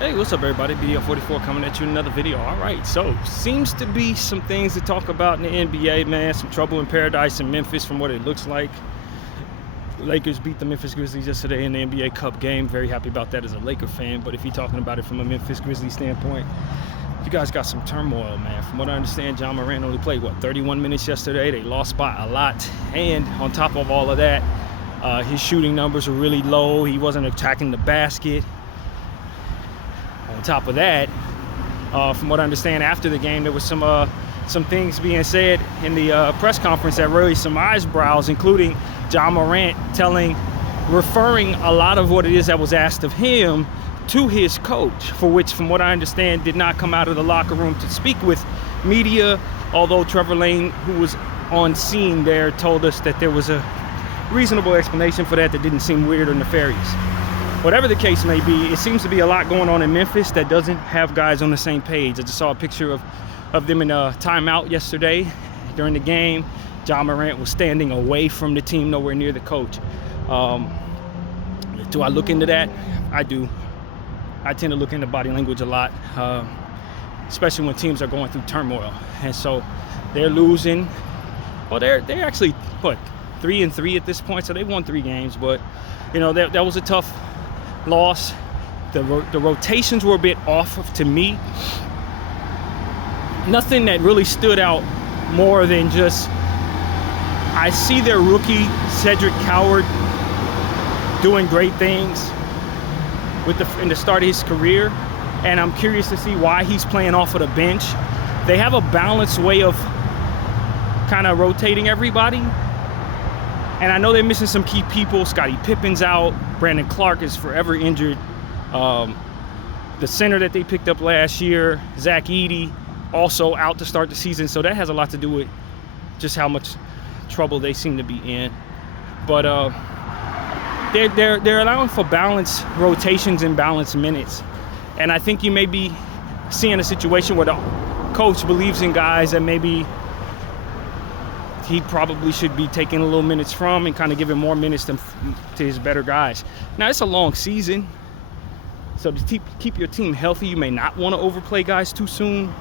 Hey, what's up everybody? BDO44 coming at you in another video. Alright, so seems to be some things to talk about in the NBA, man. Some trouble in paradise in Memphis from what it looks like. The Lakers beat the Memphis Grizzlies yesterday in the NBA Cup game. Very happy about that as a Laker fan, but if you're talking about it from a Memphis Grizzlies standpoint, you guys got some turmoil, man. From what I understand, Ja Morant only played, 31 minutes yesterday. They lost by a lot, and on top of all of that, his shooting numbers were really low. He wasn't attacking the basket. On top of that, from what I understand, after the game, there was some things being said in the press conference that raised some eyebrows, including Ja Morant referring a lot of what it is that was asked of him to his coach, for which, from what I understand, did not come out of the locker room to speak with media, although Trevor Lane, who was on scene there, told us that there was a reasonable explanation for that didn't seem weird or nefarious. Whatever the case may be, it seems to be a lot going on in Memphis that doesn't have guys on the same page. I just saw a picture of them in a timeout yesterday during the game. Ja Morant was standing away from the team, nowhere near the coach. Do I look into that? I do. I tend to look into body language a lot, especially when teams are going through turmoil. And so they're losing. Well, they're actually, 3-3 at this point, so they won 3 games. But, you know, that was a tough loss. The rotations were a bit off to me. Nothing that really stood out more than just I see their rookie Cedric Coward doing great things in the start of his career, and I'm curious to see why he's playing off of the bench. They have a balanced way of kind of rotating everybody. And I know they're missing some key people. Scottie Pippen's out. Brandon Clark is forever injured. The center that they picked up last year, Zach Edey, also out to start the season. So that has a lot to do with just how much trouble they seem to be in. But they're allowing for balanced rotations and balanced minutes. And I think you may be seeing a situation where the coach believes in guys that maybe he probably should be taking a little minutes from and kind of giving more minutes to his better guys. Now, it's a long season, so to keep your team healthy, you may not want to overplay guys too soon.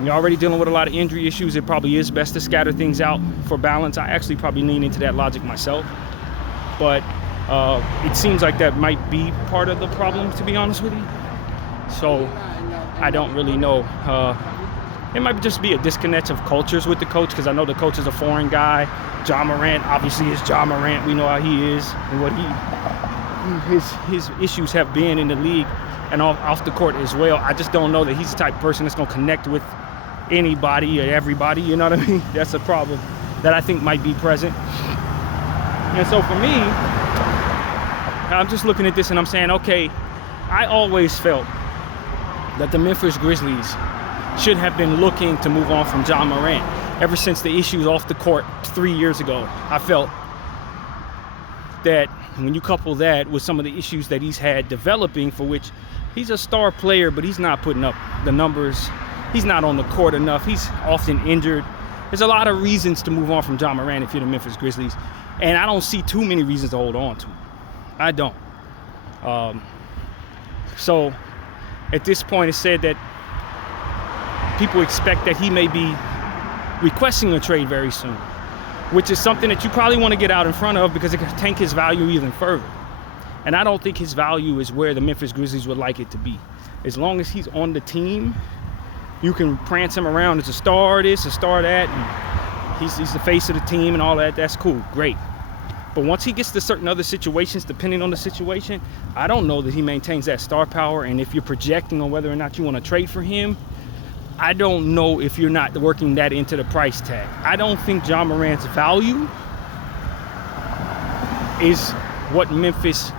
You're already dealing with a lot of injury issues. It probably is best to scatter things out for balance. I actually probably lean into that logic myself, but it seems like that might be part of the problem, to be honest with you. So I don't really know. It might just be a disconnect of cultures with the coach, because I know the coach is a foreign guy. Ja Morant obviously is Ja Morant. We know how he is and what his issues have been in the league and off the court as well. I just don't know that he's the type of person that's going to connect with anybody or everybody. You know what I mean? That's a problem that I think might be present. And so for me, I'm just looking at this and I'm saying, okay, I always felt that the Memphis Grizzlies should have been looking to move on from Ja Morant ever since the issues off the court 3 years ago. I felt that when you couple that with some of the issues that he's had developing, for which he's a star player, but he's not putting up the numbers. He's not on the court enough. He's often injured. There's a lot of reasons to move on from Ja Morant if you're the Memphis Grizzlies, and I don't see too many reasons to hold on to him. I don't. So at this point, it's said that people expect that he may be requesting a trade very soon, which is something that you probably want to get out in front of, because it could tank his value even further. And I don't think his value is where the Memphis Grizzlies would like it to be. As long as he's on the team, you can prance him around as a star this, a star that, and he's the face of the team and all that. That's cool, great. But once he gets to certain other situations, depending on the situation, I don't know that he maintains that star power. And if you're projecting on whether or not you want to trade for him, I don't know if you're not working that into the price tag. I don't think Ja Morant's value is what Memphis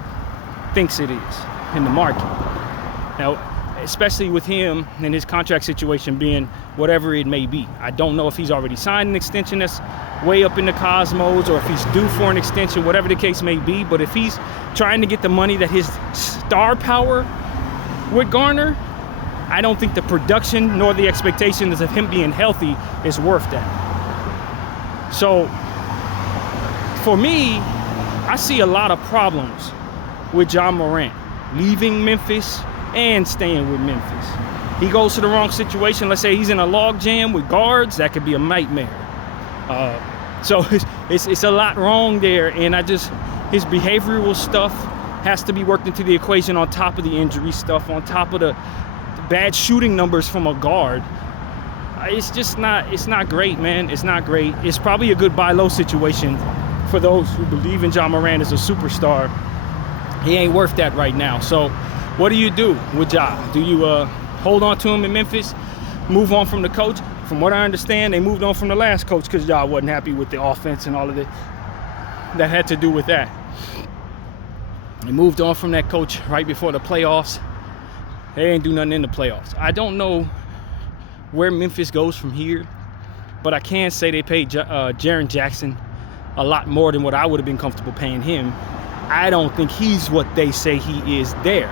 thinks it is in the market. Now, especially with him and his contract situation being whatever it may be. I don't know if he's already signed an extension that's way up in the cosmos, or if he's due for an extension, whatever the case may be. But if he's trying to get the money that his star power would garner, I don't think the production nor the expectations of him being healthy is worth that. So for me, I see a lot of problems with Ja Morant leaving Memphis and staying with Memphis. He goes to the wrong situation. Let's say he's in a log jam with guards. That could be a nightmare. So it's a lot wrong there. And his behavioral stuff has to be worked into the equation on top of the injury stuff, on top of the bad shooting numbers from a guard. It's not great, man. It's not great. It's probably a good buy low situation for those who believe in Ja Morant as a superstar. He ain't worth that right now. So what do you do with Ja? Do you hold on to him in Memphis, move on from the coach? From what I understand, they moved on from the last coach because Ja wasn't happy with the offense and all of it that had to do with that. They moved on from that coach right before the playoffs. They ain't do nothing in the playoffs. I don't know where Memphis goes from here, but I can say they paid Jaren Jackson a lot more than what I would have been comfortable paying him. I don't think he's what they say he is there.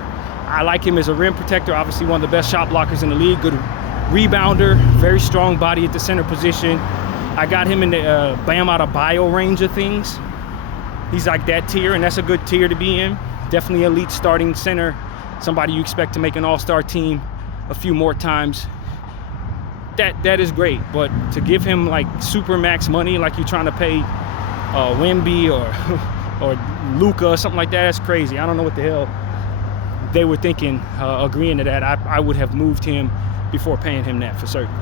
I like him as a rim protector, obviously one of the best shot blockers in the league, good rebounder, very strong body at the center position. I got him in the Bam Adebayo range of things. He's like that tier, and that's a good tier to be in. Definitely elite starting center, somebody you expect to make an all-star team a few more times. That is great, but to give him like super max money like you're trying to pay Wemby or Luka or something like that, that's crazy. I don't know what the hell they were thinking agreeing to that. I would have moved him before paying him that for certain.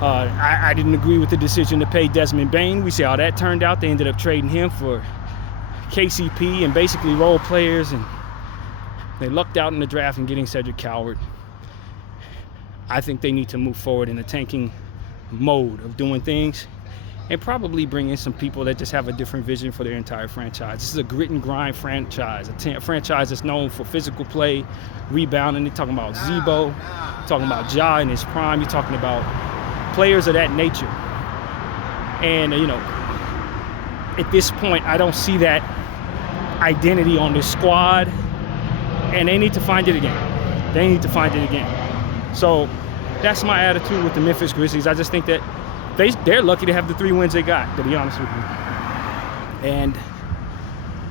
I didn't agree with the decision to pay Desmond Bane. We see how that turned out. They ended up trading him for KCP and basically role players, and they lucked out in the draft and getting Cedric Coward. I think they need to move forward in a tanking mode of doing things and probably bring in some people that just have a different vision for their entire franchise. This is a grit and grind franchise, a franchise that's known for physical play, rebounding. You're talking about Zebo, talking about Ja in his prime. You're talking about players of that nature. And, at this point, I don't see that identity on this squad, and they need to find it again. They need to find it again. So that's my attitude with the Memphis Grizzlies. I just think that they're lucky to have the 3 wins they got, to be honest with you. And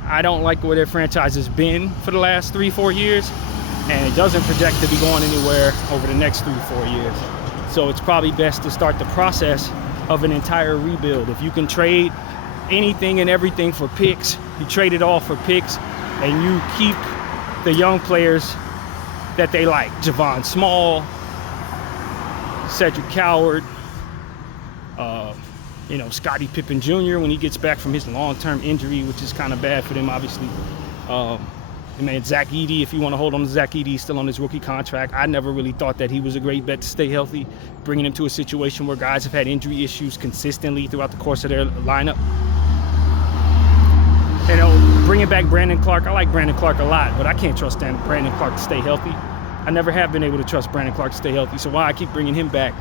I don't like where their franchise has been for the last 3-4 years, and it doesn't project to be going anywhere over the next 3-4 years. So it's probably best to start the process of an entire rebuild. If you can trade anything and everything for picks, you trade it all for picks, and you keep the young players that they like. Javon Small, Cedric Coward, Scottie Pippen Jr. when he gets back from his long-term injury, which is kind of bad for them, obviously. Zach Edey, if you want to hold on to Zach Edey, he's still on his rookie contract. I never really thought that he was a great bet to stay healthy, bringing him to a situation where guys have had injury issues consistently throughout the course of their lineup. Bringing back Brandon Clark. I like Brandon Clark a lot, but I can't trust Brandon Clark to stay healthy. I never have been able to trust Brandon Clark to stay healthy, so why I keep bringing him back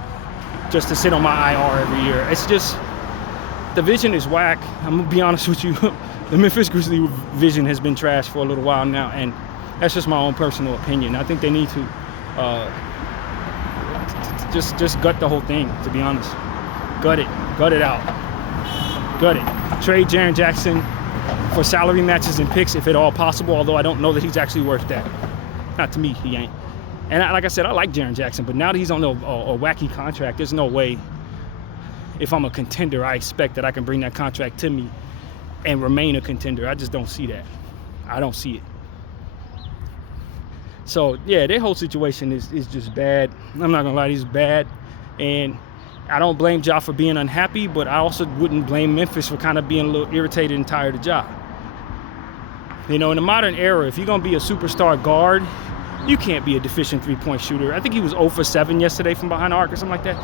just to sit on my IR every year? It's just, the vision is whack. I'm going to be honest with you. The Memphis Grizzlies vision has been trashed for a little while now, and that's just my own personal opinion. I think they need to just gut the whole thing, to be honest. Gut it out. Gut it. Trade Jaren Jackson for salary matches and picks if at all possible, although I don't know that he's actually worth that. Not to me, he ain't. And like I said, I like Jaren Jackson, but now that he's on a wacky contract, there's no way, if I'm a contender, I expect that I can bring that contract to me and remain a contender. I just don't see that. I don't see it. So, yeah, their whole situation is just bad. I'm not going to lie, he's bad. And I don't blame Ja for being unhappy, but I also wouldn't blame Memphis for kind of being a little irritated and tired of Ja. In the modern era, if you're going to be a superstar guard, you can't be a deficient three-point shooter. I think he was 0 for 7 yesterday from behind the arc or something like that.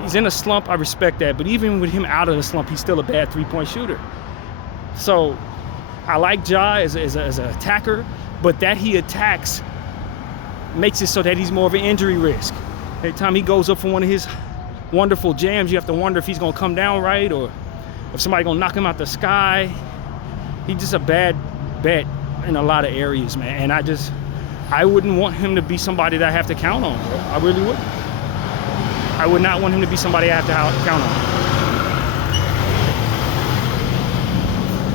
He's in a slump. I respect that. But even with him out of the slump, he's still a bad three-point shooter. So I like Ja as an attacker, but that he attacks makes it so that he's more of an injury risk. Every time he goes up for one of his wonderful jams, you have to wonder if he's going to come down right or if somebody's going to knock him out the sky. He's just a bad bet in a lot of areas, man. And I wouldn't want him to be somebody that I have to count on, bro. I really wouldn't. I would not want him to be somebody I have to count on.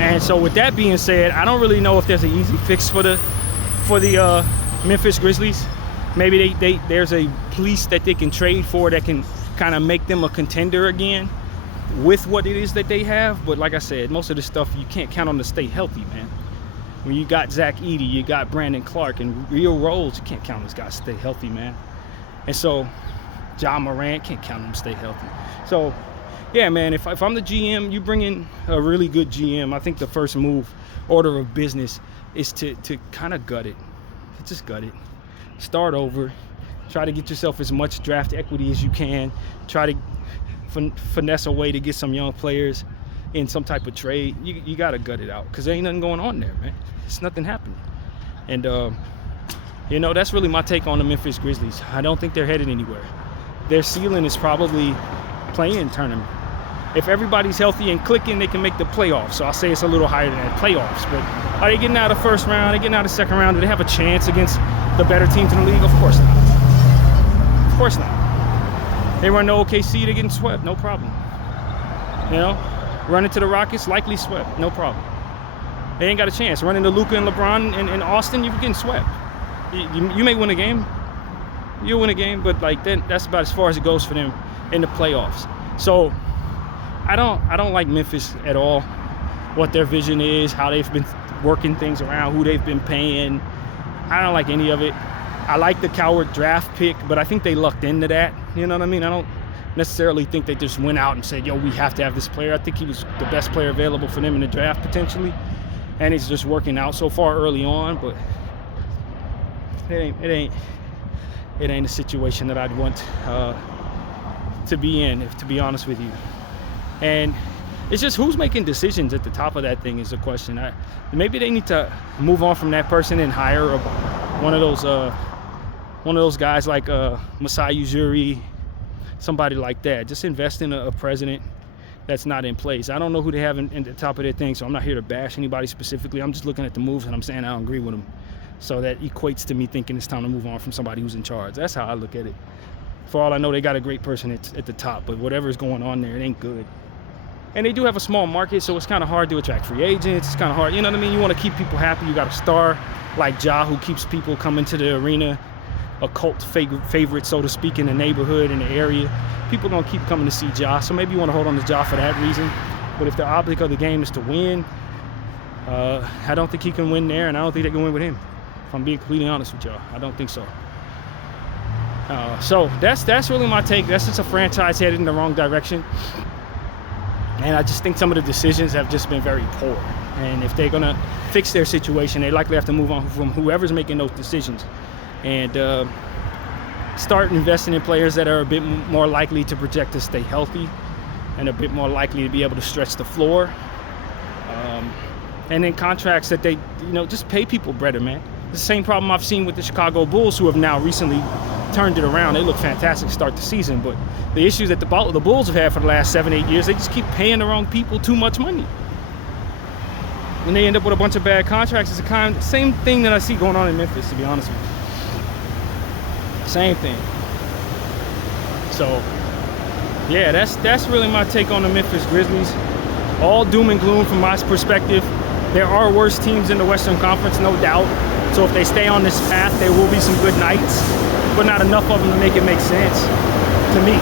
And so with that being said, I don't really know if there's an easy fix for the Memphis Grizzlies, maybe there's a piece that they can trade for that can kind of make them a contender again with what it is that they have. But like I said, most of the stuff you can't count on to stay healthy, man. When you got Zach Edey, you got Brandon Clark, and real roles, you can't count on those guys to stay healthy, man. And so, John Morant, can't count on him to stay healthy. So, yeah, man, if I'm the GM, you bring in a really good GM. I think the first order of business is to kind of gut it. Just gut it. Start over. Try to get yourself as much draft equity as you can. Try to finesse a way to get some young players in some type of trade. You got to gut it out because there ain't nothing going on there, man. It's nothing happening. And, that's really my take on the Memphis Grizzlies. I don't think they're headed anywhere. Their ceiling is probably play-in tournament. If everybody's healthy and clicking, they can make the playoffs. So I'll say it's a little higher than that, playoffs. But are they getting out of first round? Are they getting out of second round? Do they have a chance against the better teams in the league? Of course not. Of course not. They run to OKC, they're getting swept. No problem. Run into the Rockets, likely swept. No problem. They ain't got a chance. Run into Luka and LeBron and Austin, you're getting swept. You may win a game. You'll win a game, but that's about as far as it goes for them in the playoffs. So I don't like Memphis at all. What their vision is, how they've been working things around, who they've been paying. I don't like any of it. I like the Coward draft pick, but I think they lucked into that. You know what I mean? I don't necessarily think they just went out and said, yo, we have to have this player. I think he was the best player available for them in the draft potentially. And it's just working out so far early on, but it ain't a situation that I'd want to be in, to be honest with you. And it's just who's making decisions at the top of that thing is the question. Maybe they need to move on from that person and hire one of those guys like Masai Ujiri, somebody like that. Just invest in a president that's not in place. I don't know who they have in the top of their thing, so I'm not here to bash anybody specifically. I'm just looking at the moves and I'm saying I don't agree with them. So that equates to me thinking it's time to move on from somebody who's in charge. That's how I look at it. For all I know, they got a great person at the top, but whatever's going on there, it ain't good. And they do have a small market, so it's kind of hard to attract free agents. It's kind of hard, you know what I mean? You want to keep people happy. You got a star like Ja who keeps people coming to the arena, a cult favorite, so to speak, in the neighborhood, in the area. People going to keep coming to see Ja, so maybe you want to hold on to Ja for that reason. But if the object of the game is to win, I don't think he can win there, and I don't think they can win with him. If I'm being completely honest with y'all, I don't think so. So that's really my take. That's just a franchise headed in the wrong direction. And I just think some of the decisions have just been very poor. And if they're going to fix their situation, they likely have to move on from whoever's making those decisions and start investing in players that are a bit more likely to project to stay healthy and a bit more likely to be able to stretch the floor. And then contracts that they, just pay people better, man. It's the same problem I've seen with the Chicago Bulls, who have now recently turned it around. They look fantastic to start the season, but the issues that the Bulls have had for the last 7-8 years, they just keep paying the wrong people too much money. And they end up with a bunch of bad contracts. It's the same thing that I see going on in Memphis, to be honest with you. Same thing. So, yeah, that's really my take on the Memphis Grizzlies. All doom and gloom from my perspective. There are worse teams in the Western Conference, no doubt. So if they stay on this path, there will be some good nights, but not enough of them to make it make sense to me.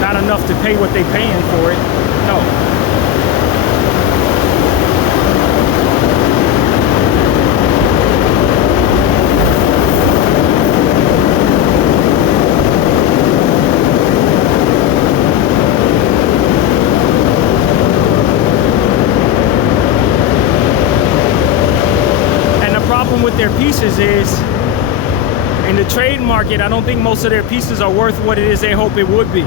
Not enough to pay what they're paying for it. No. With their pieces is in the trade market, I don't think most of their pieces are worth what it is they hope it would be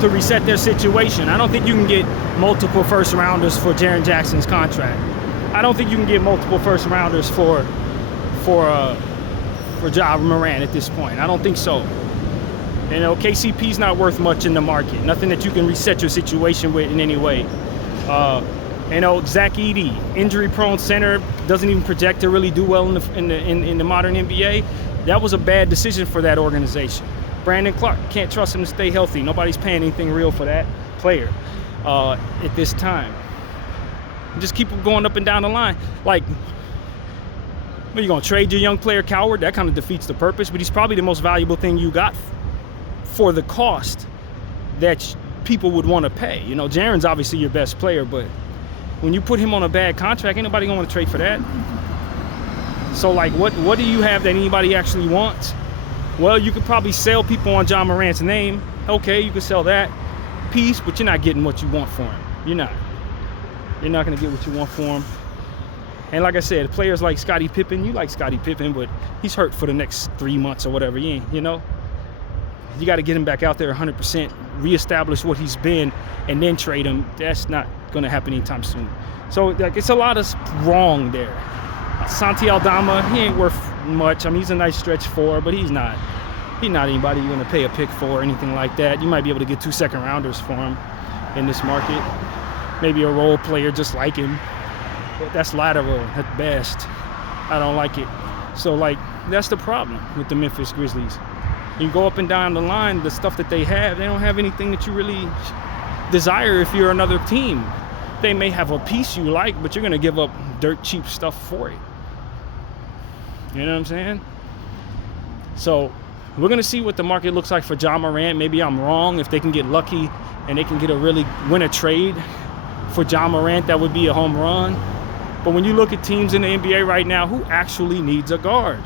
to reset their situation. I don't think you can get multiple first rounders for Jaren Jackson's contract. I don't think you can get multiple first rounders for Ja Morant at this point. I don't think so. KCP's not worth much in the market. Nothing that you can reset your situation with in any way. Zach Edey, injury-prone center, doesn't even project to really do well in the modern NBA. That was a bad decision for that organization. Brandon Clark, can't trust him to stay healthy. Nobody's paying anything real for that player at this time. Just keep going up and down the line. Like, Well, you're going to trade your young player Coward? That kind of defeats the purpose, but he's probably the most valuable thing you got for the cost that people would want to pay. You know, Jaren's obviously your best player, but when you put him on a bad contract, ain't nobody going to want to trade for that. So, like, what do you have that anybody actually wants? Well, you could probably sell people on John Morant's name. Okay, you could sell that piece, but you're not getting what you want for him. You're not. You're not going to get what you want for him. And like I said, players like Scottie Pippen, you like Scottie Pippen, but he's hurt for the next 3 months or whatever. You know, you got to get him back out there 100%, reestablish what he's been, and then trade him. That's not going to happen anytime soon. So, like, it's a lot of wrong there. Santi Aldama, he ain't worth much. I mean, he's a nice stretch four, but he's not anybody you're going to pay a pick for or anything like that. You might be able to get 2 second-rounders for him in this market. Maybe a role player just like him. But that's lateral at best. I don't like it. So, like, that's the problem with the Memphis Grizzlies. You go up and down the line, the stuff that they don't have anything that you really desire if you're another team. They may have a piece you like, but you're going to give up dirt cheap stuff for it. You know what I'm saying? So we're going to see what the market looks like for John Morant. Maybe I'm wrong. If they can get lucky and they can get win a trade for John Morant, that would be a home run. But when you look at teams in the NBA right now, who actually needs a guard?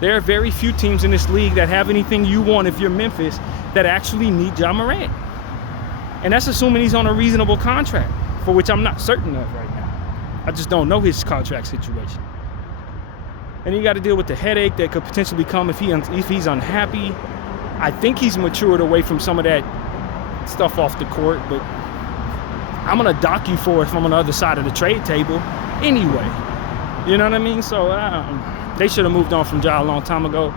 There are very few teams in this league that have anything you want if you're Memphis that actually need John Morant. And that's assuming he's on a reasonable contract, for which I'm not certain of right now. I just don't know his contract situation. And you got to deal with the headache that could potentially come if he's unhappy. I think he's matured away from some of that stuff off the court, but I'm going to dock you for it if I'm on the other side of the trade table anyway. You know what I mean? So they should have moved on from Ja a long time ago.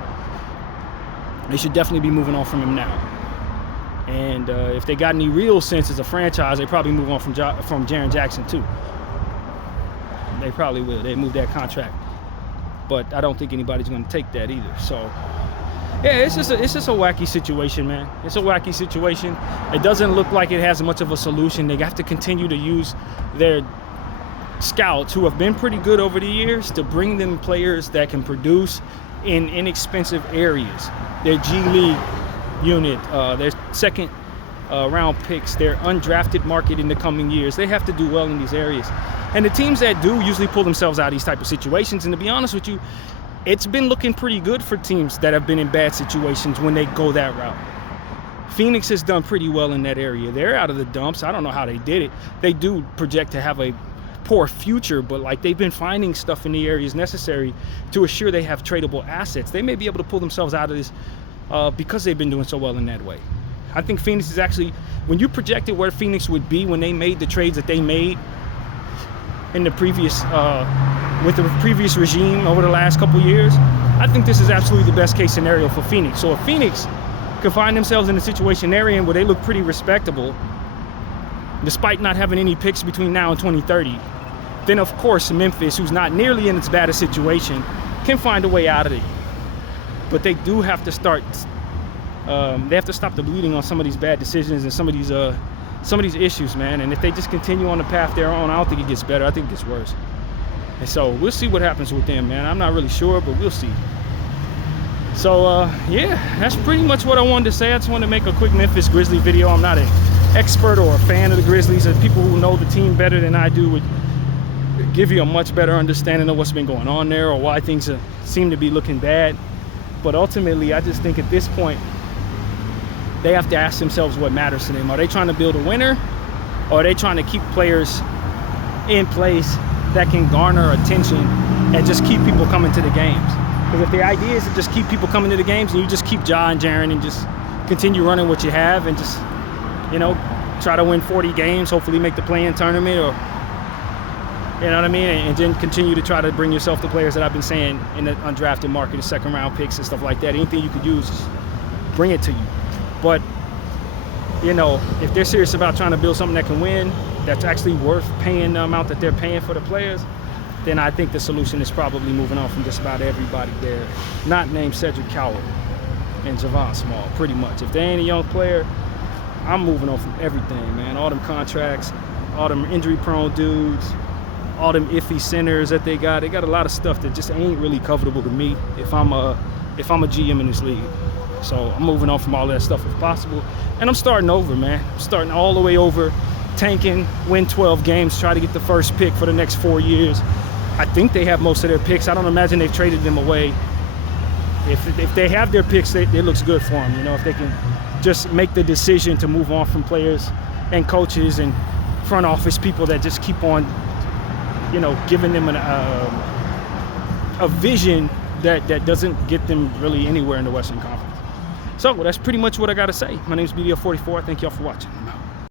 They should definitely be moving on from him now. And if they got any real sense as a franchise, they probably move on from Jaren Jackson too. They probably will. They move that contract. But I don't think anybody's going to take that either. So, yeah, it's just a wacky situation, man. It's a wacky situation. It doesn't look like it has much of a solution. They have to continue to use their scouts, who have been pretty good over the years, to bring them players that can produce in inexpensive areas. Their G League unit, their second round picks, their undrafted market in the coming years. They have to do well in these areas. And the teams that do usually pull themselves out of these type of situations. And to be honest with you, it's been looking pretty good for teams that have been in bad situations when they go that route. Phoenix has done pretty well in that area. They're out of the dumps. I don't know how they did it. They do project to have a poor future, but like, they've been finding stuff in the areas necessary to assure they have tradable assets. They may be able to pull themselves out of this because they've been doing so well in that way. I think Phoenix is actually, when you projected where Phoenix would be when they made the trades that they made in the previous, with the previous regime over the last couple years, I think this is absolutely the best case scenario for Phoenix. So if Phoenix could find themselves in a situation they're in where they look pretty respectable, despite not having any picks between now and 2030, then of course Memphis, who's not nearly in as bad a situation, can find a way out of it. But they do have to start. They have to stop the bleeding on some of these bad decisions and some of these issues, man. And if they just continue on the path they're on, I don't think it gets better. I think it gets worse. And so we'll see what happens with them, man. I'm not really sure, but we'll see. So yeah, that's pretty much what I wanted to say. I just wanted to make a quick Memphis Grizzlies video. I'm not an expert or a fan of the Grizzlies. And people who know the team better than I do would give you a much better understanding of what's been going on there or why things seem to be looking bad. But ultimately, I just think at this point, they have to ask themselves what matters to them. Are they trying to build a winner, or are they trying to keep players in place that can garner attention and just keep people coming to the games? Because if the idea is to just keep people coming to the games and you just keep Ja and Jaren and just continue running what you have and just, you know, try to win 40 games, hopefully make the play-in tournament, or, you know what I mean, and then continue to try to bring yourself the players that I've been saying in the undrafted market, the second-round picks and stuff like that. Anything you could use, bring it to you. But, you know, if they're serious about trying to build something that can win, that's actually worth paying the amount that they're paying for the players, then I think the solution is probably moving on from just about everybody there, not named Cedric Coward and Javon Small, pretty much. If they ain't a young player, I'm moving on from everything, man. All them contracts, all them injury-prone dudes, all them iffy centers that they got. They got a lot of stuff that just ain't really comfortable to me if I'm a GM in this league. So I'm moving on from all that stuff if possible. And I'm starting over, man. I'm starting all the way over, tanking, win 12 games, try to get the first pick for the next 4 years. I think they have most of their picks. I don't imagine they've traded them away. If they have their picks, it looks good for them. You know, if they can just make the decision to move on from players and coaches and front office people that just keep on, you know, giving them a vision that doesn't get them really anywhere in the Western Conference. So that's pretty much what I got to say. My name is BDO44. Thank y'all for watching. I'm out.